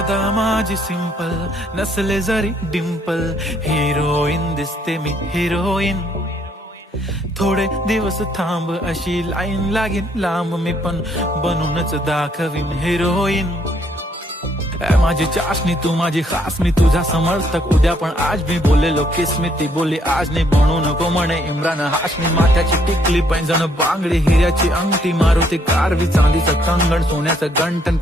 अदा माझी सिंपल नसले जरी डिंपल, हिरोईन दिसते मी हिरोईन. थोडे दिवस थांब अशी लाईन लागेल लांब, मी पण बनूनच दाखवीन हिरोईन. माझी चाशनी तू माझी खास, मी तुझा समर्थक उद्या पण आज मी बोललेलो किस मी, ती बोलली आज नाही बनू नको म्हणे इम्रान हाशमी. माथ्याची टिकली पैंजण बांगडी हिऱ्याची अंगठी, मारुती कारवी चांदीचं कंगण सोन्याचं गंटन.